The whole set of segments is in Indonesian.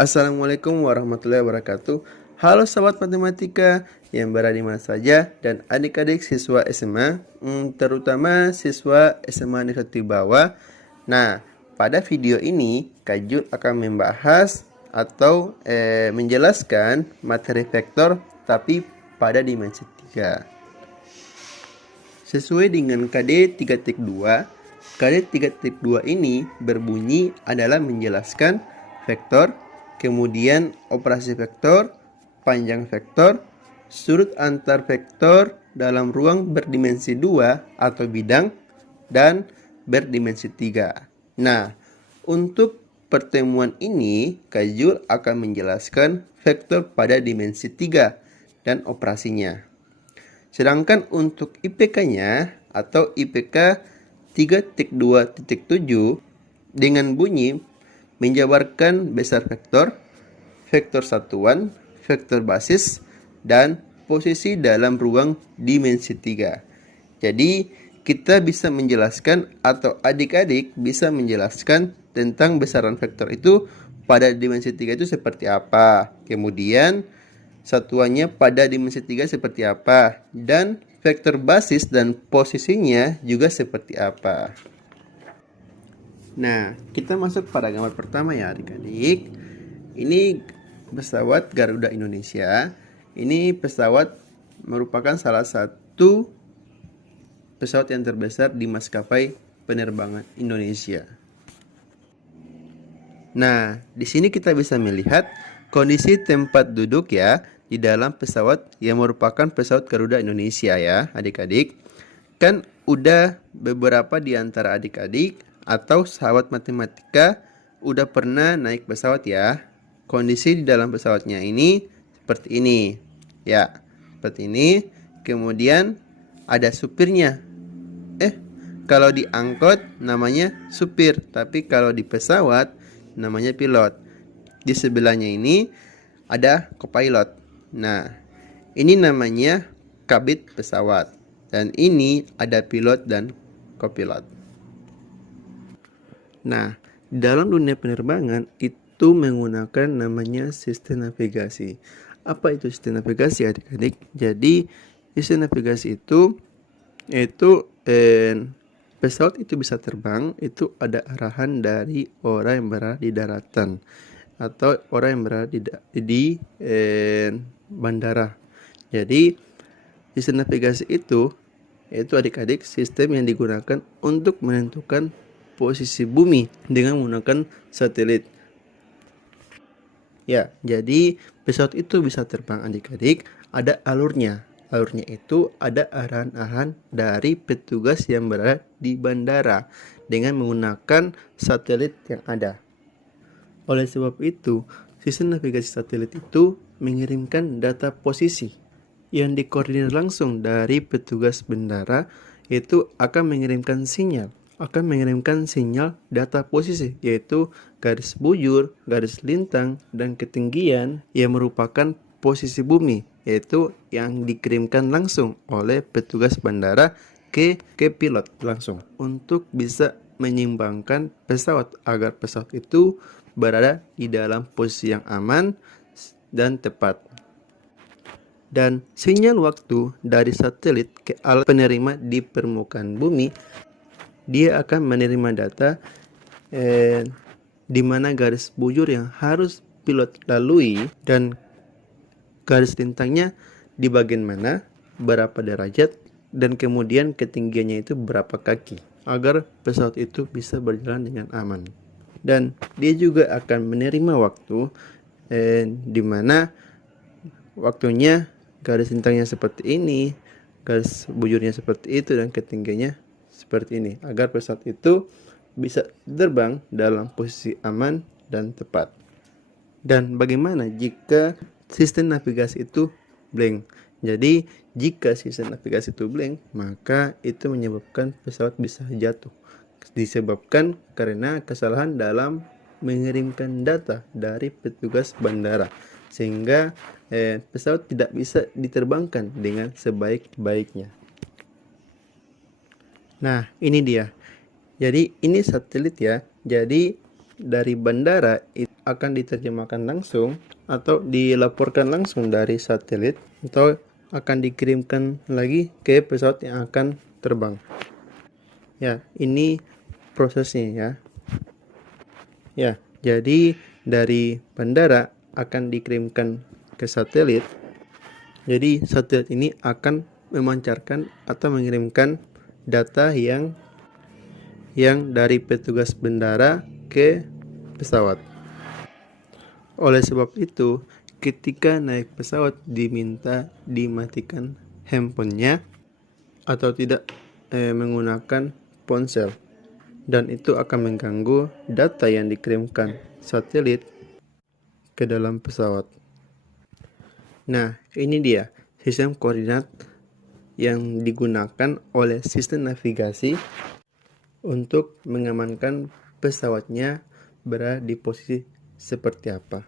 Assalamualaikum warahmatullahi wabarakatuh. Halo sahabat matematika yang berada di mana saja dan adik-adik siswa SMA, terutama siswa SMA Negeri Satu Bawah. Nah, pada video ini Kak Jul akan membahas atau menjelaskan materi vektor tapi pada dimensi 3. Sesuai dengan KD 3.2, KD 3.2 ini berbunyi adalah menjelaskan vektor, kemudian operasi vektor, panjang vektor, sudut antar vektor dalam ruang berdimensi 2 atau bidang, dan berdimensi 3. Nah, untuk pertemuan ini, Kak Jul akan menjelaskan vektor pada dimensi 3 dan operasinya. Sedangkan untuk IPK-nya atau IPK 3.2.7 dengan bunyi menjabarkan besar vektor, vektor satuan, vektor basis, dan posisi dalam ruang dimensi 3. Jadi, kita bisa menjelaskan atau adik-adik bisa menjelaskan tentang besaran vektor itu pada dimensi 3 itu seperti apa. Kemudian, satuannya pada dimensi 3 seperti apa. Dan vektor basis dan posisinya juga seperti apa. Nah, kita masuk pada gambar pertama ya adik-adik. Ini pesawat Garuda Indonesia. Ini pesawat merupakan salah satu pesawat yang terbesar di maskapai penerbangan Indonesia. Nah, di sini kita bisa melihat kondisi tempat duduk ya di dalam pesawat yang merupakan pesawat Garuda Indonesia ya adik-adik. Kan udah beberapa di antara adik-adik atau sahabat matematika udah pernah naik pesawat ya. Kondisi di dalam pesawatnya ini seperti ini. Ya, seperti ini. Kemudian ada supirnya. Kalau di angkot namanya supir, tapi kalau di pesawat namanya pilot. Di sebelahnya ini ada kopilot. Nah, ini namanya kabit pesawat. Dan ini ada pilot dan kopilot. Nah, dalam dunia penerbangan itu menggunakan namanya sistem navigasi. Apa itu sistem navigasi adik-adik? Jadi, sistem navigasi itu pesawat itu bisa terbang, itu ada arahan dari orang yang berada di daratan atau orang yang berada di bandara. Jadi, sistem navigasi itu adik-adik sistem yang digunakan untuk menentukan posisi bumi dengan menggunakan satelit. Ya, jadi pesawat itu bisa terbang adik-adik, ada alurnya. Alurnya itu ada arahan-arahan dari petugas yang berada di bandara dengan menggunakan satelit yang ada. Oleh sebab itu, sistem navigasi satelit itu mengirimkan data posisi yang dikoordinir langsung dari petugas bandara, itu akan mengirimkan sinyal data posisi, yaitu garis bujur, garis lintang, dan ketinggian yang merupakan posisi bumi, yaitu yang dikirimkan langsung oleh petugas bandara ke pilot langsung untuk bisa menyeimbangkan pesawat agar pesawat itu berada di dalam posisi yang aman dan tepat. Dan sinyal waktu dari satelit ke alat penerima di permukaan bumi, dia akan menerima data di mana garis bujur yang harus pilot lalui dan garis lintangnya di bagian mana, berapa derajat, dan kemudian ketinggiannya itu berapa kaki agar pesawat itu bisa berjalan dengan aman. Dan dia juga akan menerima waktu di mana waktunya garis lintangnya seperti ini, garis bujurnya seperti itu, dan ketinggiannya seperti ini agar pesawat itu bisa terbang dalam posisi aman dan tepat. Dan bagaimana jika sistem navigasi itu blank? Jadi jika sistem navigasi itu blank, maka itu menyebabkan pesawat bisa jatuh. Disebabkan karena kesalahan dalam mengirimkan data dari petugas bandara, sehingga pesawat tidak bisa diterbangkan dengan sebaik-baiknya. Nah, ini dia. Jadi ini satelit ya. Jadi dari bandara itu akan diterjemahkan langsung atau dilaporkan langsung dari satelit atau akan dikirimkan lagi ke pesawat yang akan terbang. Ya, ini prosesnya ya. Ya, jadi dari bandara akan dikirimkan ke satelit. Jadi satelit ini akan memancarkan atau mengirimkan data yang dari petugas bandara ke pesawat. Oleh sebab itu, ketika naik pesawat diminta dimatikan handphonenya atau tidak menggunakan ponsel, dan itu akan mengganggu data yang dikirimkan satelit ke dalam pesawat. Nah, ini dia sistem koordinat yang digunakan oleh sistem navigasi untuk mengamankan pesawatnya berada di posisi seperti apa.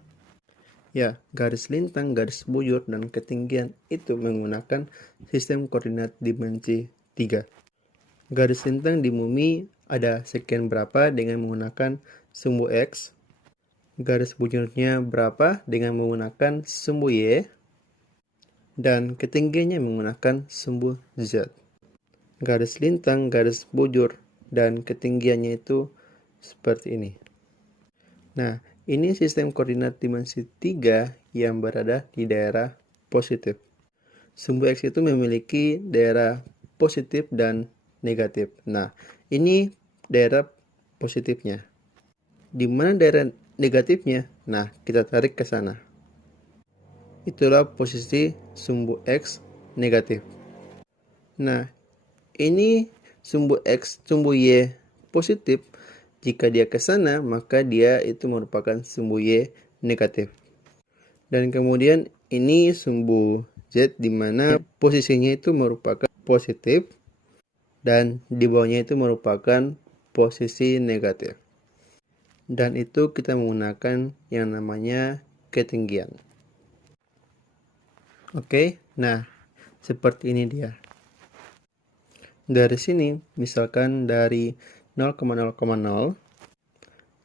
Ya, garis lintang, garis bujur, dan ketinggian itu menggunakan sistem koordinat dimensi 3. Garis lintang di bumi ada sekian berapa dengan menggunakan sumbu X. Garis bujurnya berapa dengan menggunakan sumbu Y. Dan ketinggiannya menggunakan sumbu Z. Garis lintang, garis bujur, dan ketinggiannya itu seperti ini. Nah, ini sistem koordinat dimensi 3 yang berada di daerah positif. Sumbu X itu memiliki daerah positif dan negatif. Nah, ini daerah positifnya. Di mana daerah negatifnya? Nah, kita tarik ke sana. Itulah posisi sumbu X negatif. Nah, ini sumbu X, sumbu Y positif. Jika dia ke sana, maka dia itu merupakan sumbu Y negatif. Dan kemudian ini sumbu Z di mana posisinya itu merupakan positif dan di bawahnya itu merupakan posisi negatif. Dan itu kita menggunakan yang namanya ketinggian. Oke, nah seperti ini dia. Dari sini, misalkan dari 0,0,0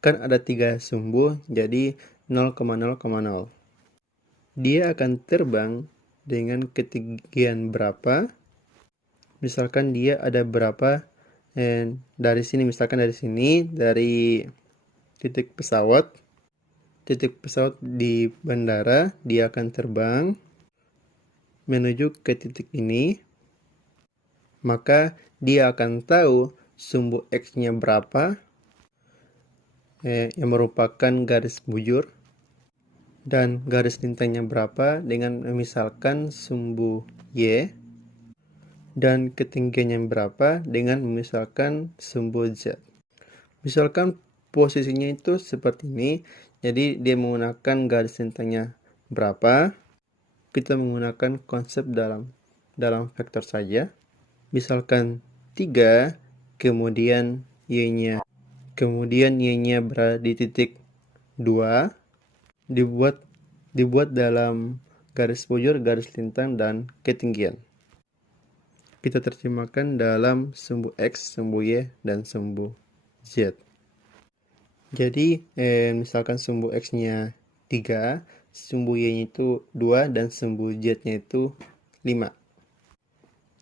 kan ada 3 sumbu, jadi 0,0,0. Dia akan terbang dengan ketinggian berapa? Misalkan dia ada berapa, dari sini, misalkan dari sini, dari titik pesawat di bandara, dia akan terbang menuju ke titik ini. Maka dia akan tahu sumbu X-nya berapa, yang merupakan garis bujur, dan garis lintangnya berapa dengan memisahkan sumbu Y, dan ketinggiannya berapa dengan memisahkan sumbu Z. Misalkan posisinya itu seperti ini, jadi dia menggunakan garis lintangnya berapa, kita menggunakan konsep dalam vektor saja. Misalkan 3, kemudian Y-nya berada di titik 2, dibuat dalam garis bujur, garis lintang, dan ketinggian. Kita terjemahkan dalam sumbu X, sumbu Y, dan sumbu Z. Jadi, misalkan sumbu X-nya 3, sumbu Y-nya itu 2, dan sumbu Z-nya itu 5.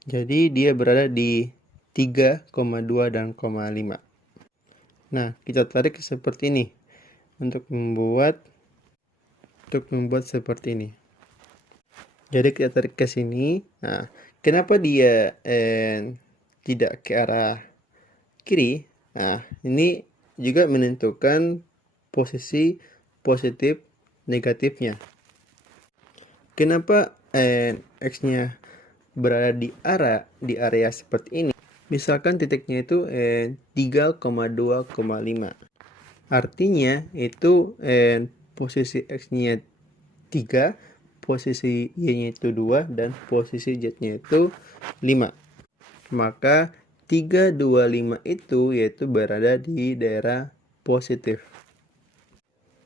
Jadi dia berada di 3,2 dan 5. Nah, kita tarik seperti ini untuk membuat seperti ini. Jadi kita tarik ke sini. Nah, kenapa dia tidak ke arah kiri? Nah, ini juga menentukan posisi positif negatifnya. Kenapa X-nya berada di area seperti ini? Misalkan titiknya itu 3,2,5. Artinya itu posisi X-nya 3, posisi Y-nya itu 2, dan posisi Z-nya itu 5. Maka 3, 2, 5 itu yaitu berada di daerah positif.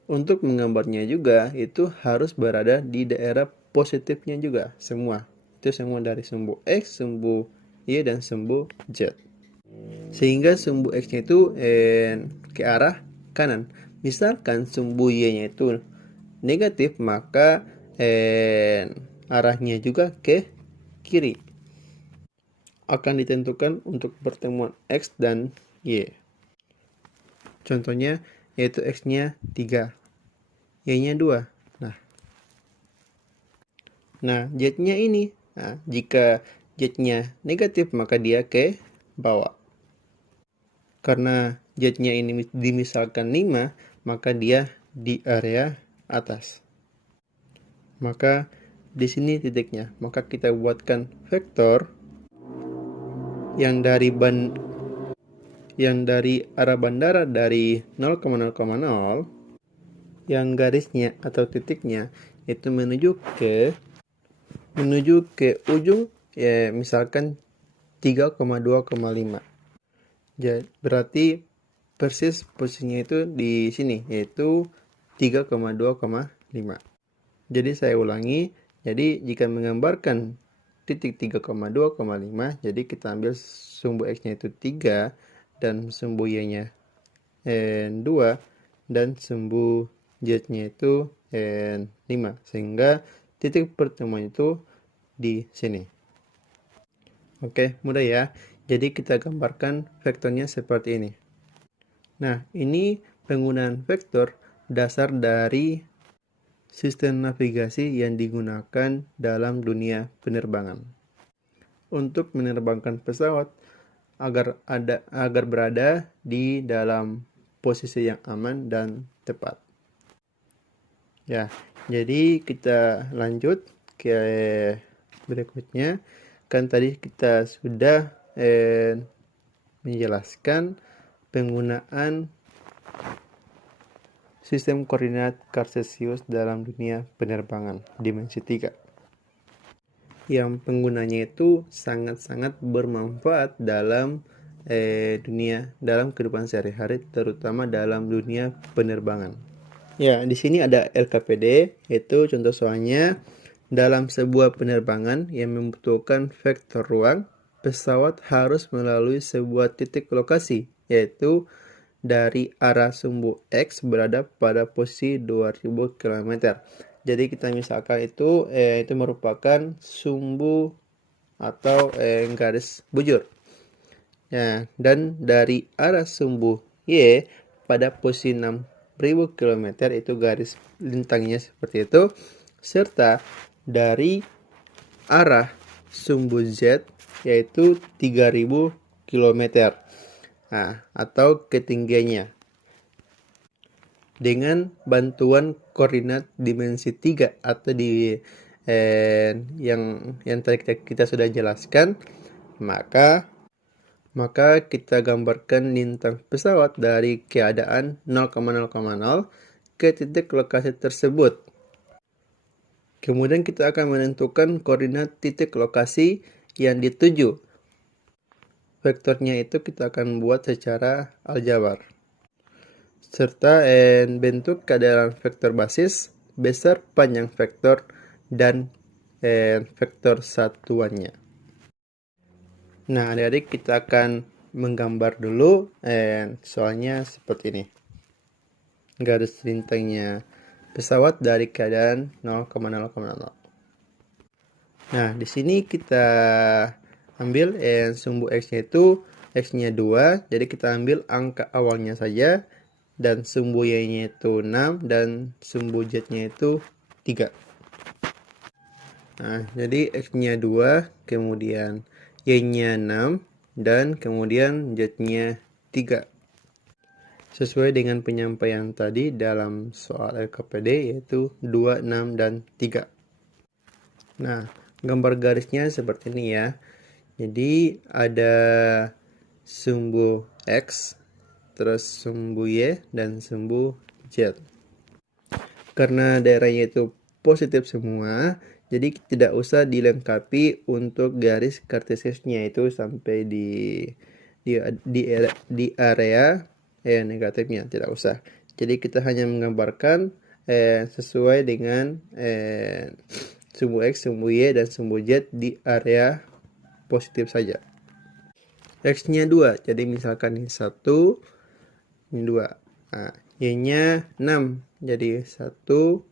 Untuk menggambarnya juga itu harus berada di daerah positifnya juga semua. Itu semua dari sumbu X, sumbu Y, dan sumbu Z. Sehingga sumbu X-nya itu ke arah kanan. Misalkan sumbu Y-nya itu negatif, maka arahnya juga ke kiri. Akan ditentukan untuk pertemuan X dan Y. Contohnya yaitu X-nya 3, Y-nya 2. Nah, Z-nya ini. Nah, jika Z-nya negatif, maka dia ke bawah. Karena Z-nya ini dimisalkan 5, maka dia di area atas. Maka di sini titiknya. Maka kita buatkan vektor yang dari arah bandara dari 0,0,0, yang garisnya atau titiknya itu menuju ke ujung, ya misalkan 3,2,5. Jadi berarti persis posisinya itu di sini, yaitu 3,2,5. Jadi saya ulangi. Jadi jika menggambarkan titik 3,2,5, jadi kita ambil sumbu X-nya itu 3 dan sumbu Y-nya 2 dan sumbu Z-nya itu 5, sehingga titik pertemuan itu di sini. Oke, mudah ya. Jadi kita gambarkan vektornya seperti ini. Nah, ini penggunaan vektor dasar dari sistem navigasi yang digunakan dalam dunia penerbangan. Untuk menerbangkan pesawat agar berada di dalam posisi yang aman dan tepat. Ya, jadi kita lanjut ke berikutnya. Kan tadi kita sudah menjelaskan penggunaan sistem koordinat Cartesius dalam dunia penerbangan dimensi 3. Yang penggunanya itu sangat-sangat bermanfaat dalam dalam kehidupan sehari-hari, terutama dalam dunia penerbangan. Ya, di sini ada LKPD, yaitu contoh soalnya. Dalam sebuah penerbangan yang membutuhkan vektor ruang, pesawat harus melalui sebuah titik lokasi, yaitu dari arah sumbu X berada pada posisi 2000 km. Jadi kita misalkan itu merupakan sumbu atau garis bujur. Ya, dan dari arah sumbu Y pada posisi 6000 km, itu garis lintangnya seperti itu, serta dari arah sumbu Z yaitu 3000 km. Nah, atau ketinggiannya. Dengan bantuan koordinat dimensi 3 atau yang tadi kita sudah jelaskan, maka kita gambarkan lintang pesawat dari keadaan 0,0,0 ke titik lokasi tersebut. Kemudian kita akan menentukan koordinat titik lokasi yang dituju. Vektornya itu kita akan buat secara aljabar. Serta bentuk keadaan vektor basis, besar panjang vektor, dan vektor satuannya. Nah, adik-adik kita akan menggambar dulu soalnya seperti ini. Garis lintangnya pesawat dari keadaan 0,0,0. Nah, di sini kita ambil sumbu X-nya itu X-nya 2, jadi kita ambil angka awalnya saja, dan sumbu Y-nya itu 6 dan sumbu Z-nya itu 3. Nah, jadi X-nya 2, kemudian Y-nya 6 dan kemudian Z-nya 3. Sesuai dengan penyampaian tadi dalam soal LKPD, yaitu 2, 6, dan 3. Nah, gambar garisnya seperti ini ya. Jadi ada sumbu X, terus sumbu Y, dan sumbu Z. Karena daerahnya itu positif semua, jadi tidak usah dilengkapi untuk garis Cartesiusnya itu sampai di area negatifnya, tidak usah. Jadi kita hanya menggambarkan sesuai dengan sumbu X, sumbu Y, dan sumbu Z di area positif saja. X-nya 2, jadi misalkan ini 1, ini 2. Nah, Y-nya 6. Jadi 1,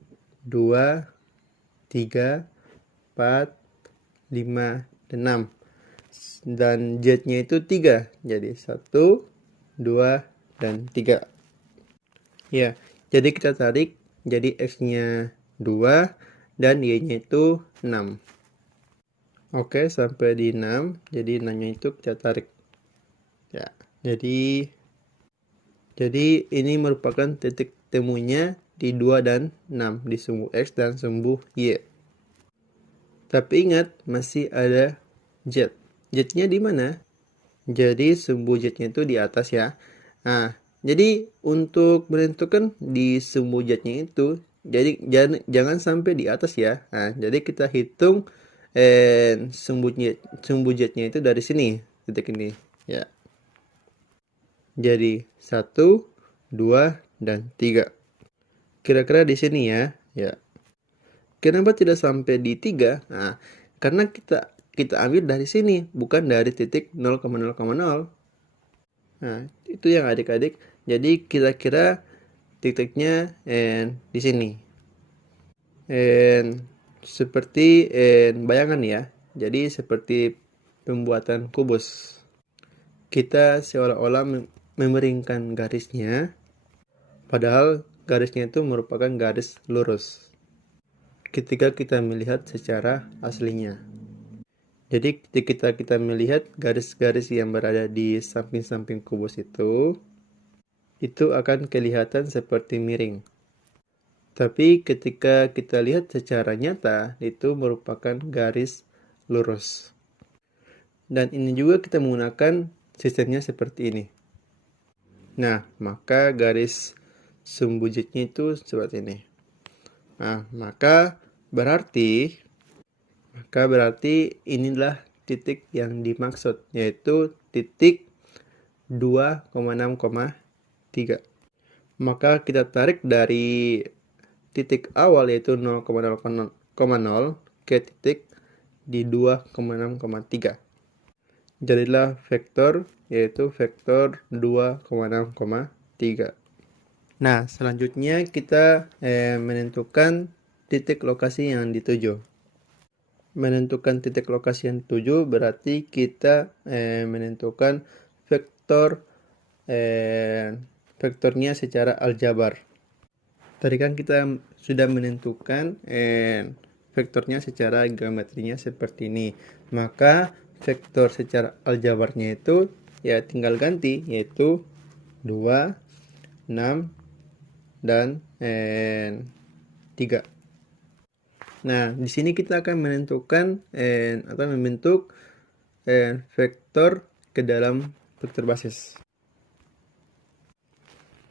2, 3, 4, 5, dan 6. Dan Z-nya itu 3. Jadi 1, 2, dan 3. Ya, jadi kita tarik. Jadi X-nya 2 dan Y-nya itu 6. Oke, sampai di 6. Jadi 6-nya itu kita tarik. Ya, jadi ini merupakan titik temunya di 2 dan 6 di sumbu X dan sumbu Y. Tapi ingat, masih ada Z. Z-nya di mana? Jadi sumbu Z-nya itu di atas ya. Nah, jadi untuk menentukan di sumbu Z-nya itu, jadi jangan sampai di atas ya. Nah, jadi kita hitung sumbu Z-nya itu dari sini, titik ini ya. Jadi 1, 2, dan 3. Kira-kira di sini ya. Ya. Kenapa tidak sampai di 3? Nah, karena kita ambil dari sini, bukan dari titik 0,0,0. Nah, itu yang adik-adik. Jadi kira-kira titiknya di sini. Seperti bayangan ya. Jadi seperti pembuatan kubus. Kita seolah-olah memeringkan garisnya, padahal garisnya itu merupakan garis lurus ketika kita melihat secara aslinya. Jadi ketika kita melihat garis-garis yang berada di samping-samping kubus itu akan kelihatan seperti miring. Tapi ketika kita lihat secara nyata, itu merupakan garis lurus. Dan ini juga kita menggunakan sistemnya seperti ini. Nah, maka garis sumbu Z-nya itu seperti ini. Nah, maka berarti inilah titik yang dimaksud, yaitu titik 2,6,3. Maka kita tarik dari titik awal yaitu 0,0,0 ke titik di 2,6,3. Jadilah vektor yaitu vektor 2,6,3. Nah, selanjutnya kita menentukan titik lokasi yang dituju. Menentukan titik lokasi yang dituju berarti kita menentukan vektornya secara aljabar. Tadi kan kita sudah menentukan vektornya secara geometrinya seperti ini. Maka vektor secara aljabarnya itu ya tinggal ganti, yaitu 2, 6, dan 3. Nah, di sini kita akan menentukan atau membentuk vektor ke dalam vektor basis.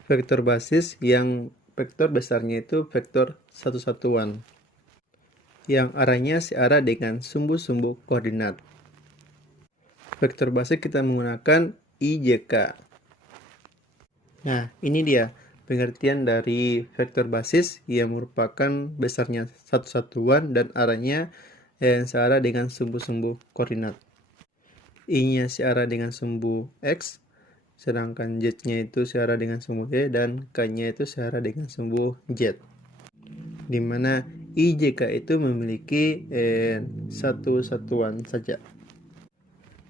Vektor basis yang vektor besarnya itu vektor satu-satuan, yang arahnya searah dengan sumbu-sumbu koordinat. Vektor basis kita menggunakan IJK. Nah, ini dia pengertian dari vektor basis yang merupakan besarnya satu-satuan dan arahnya searah dengan sumbu-sumbu koordinat. I-nya searah dengan sumbu X, sedangkan Z-nya itu searah dengan sumbu Y, dan K-nya itu searah dengan sumbu Z. Dimana IJK itu memiliki satu satuan saja.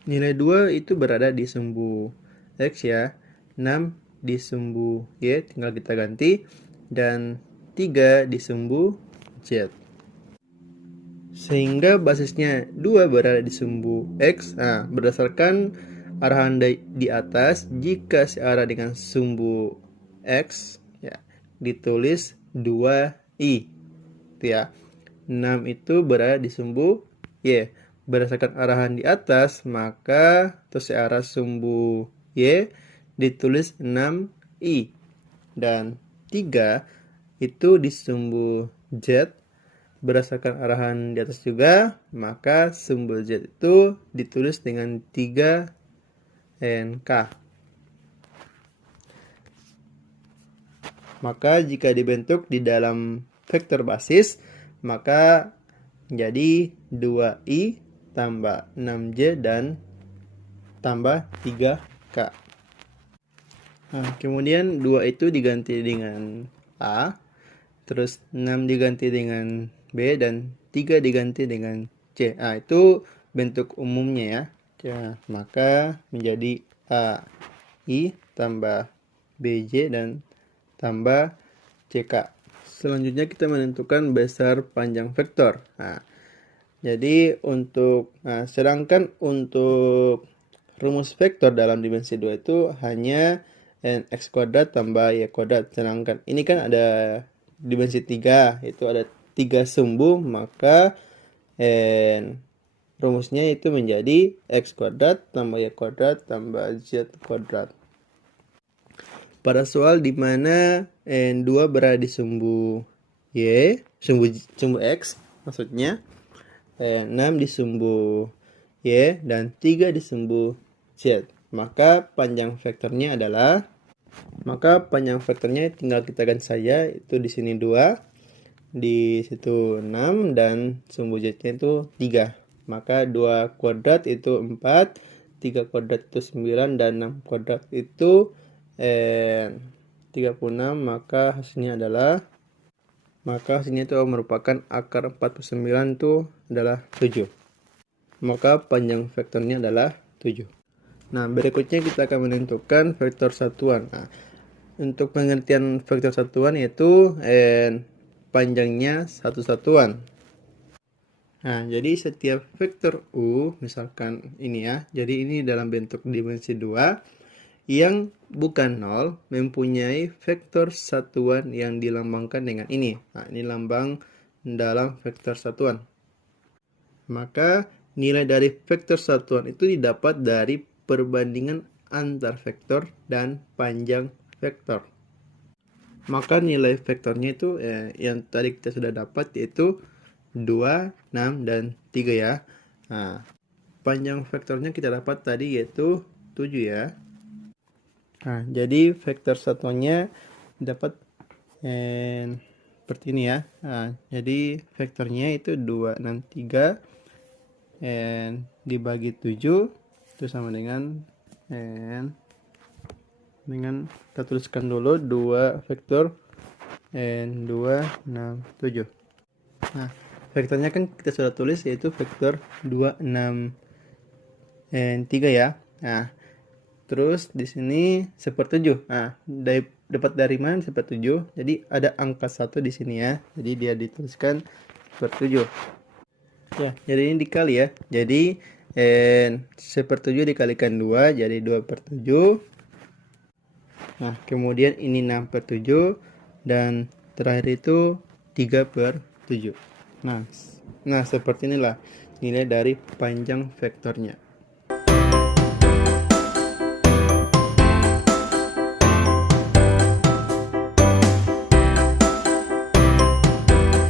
Nilai 2 itu berada di sumbu X ya, 6 di sumbu Y, tinggal kita ganti, dan 3 di sumbu Z. Sehingga basisnya 2 berada di sumbu X. Nah, berdasarkan arahan di atas, jika searah dengan sumbu X, ya, ditulis 2I. Itu ya. 6 itu berada di sumbu Y. Berdasarkan arahan di atas, maka searah sumbu Y ditulis 6I. Dan 3 itu di sumbu Z. Berdasarkan arahan di atas juga, maka sumbu Z itu ditulis dengan 3NK. Maka jika dibentuk di dalam vektor basis, maka jadi 2I tambah 6J dan tambah 3K. Nah, kemudian 2 itu diganti dengan A, terus 6 diganti dengan B, dan 3 diganti dengan C. Nah, itu bentuk umumnya ya. Ya, maka menjadi AI tambah BJ dan tambah CK. Selanjutnya kita menentukan besar panjang vektor. Nah, jadi sedangkan untuk rumus vektor dalam dimensi 2 itu hanya x kuadrat tambah y kuadrat. Sedangkan ini kan ada dimensi 3, itu ada 3 sumbu, maka rumusnya itu menjadi x kuadrat tambah y kuadrat tambah z kuadrat. Pada soal di mana 2 berada di sumbu y, sumbu x maksudnya, 6 di sumbu y dan 3 di sumbu z, maka panjang vektornya tinggal kita ganti saja, itu di sini 2, di situ 6, dan sumbu z-nya itu 3. Maka 2 kuadrat itu 4, 3 kuadrat itu 9, dan 6 kuadrat itu 36, maka hasilnya itu merupakan akar 49 itu adalah 7. Maka panjang vektornya adalah 7. Nah, berikutnya kita akan menentukan vektor satuan. Nah, untuk pengertian vektor satuan yaitu panjangnya satu satuan. Nah, jadi setiap vektor U, misalkan ini ya, jadi ini dalam bentuk dimensi 2, yang bukan 0 mempunyai vektor satuan yang dilambangkan dengan ini. Nah, ini lambang dalam vektor satuan. Maka nilai dari vektor satuan itu didapat dari perbandingan antar vektor dan panjang vektor. Maka nilai vektornya itu yang tadi kita sudah dapat, yaitu 2, 6, dan 3 ya. Nah, panjang vektornya kita dapat tadi yaitu 7 ya. Nah, jadi vektor satuannya dapat seperti ini ya. Nah, jadi vektornya itu 2, 6, 3 dibagi 7 itu sama dengan kita tuliskan dulu 2 vektor 2, 6, 7. Nah, vektornya kan kita sudah tulis, yaitu vektor 2, 6, 3 ya. Nah, terus di sini sepertujuh. Nah, dapat dari mana sepertujuh? Jadi ada angka 1 di sini ya. Jadi dia dituliskan sepertujuh. Ya, jadi ini dikali ya. Jadi sepertujuh dikalikan 2 jadi 2/7. Nah, kemudian ini 6/7 dan terakhir itu 3/7. Nah, seperti inilah nilai dari panjang vektornya.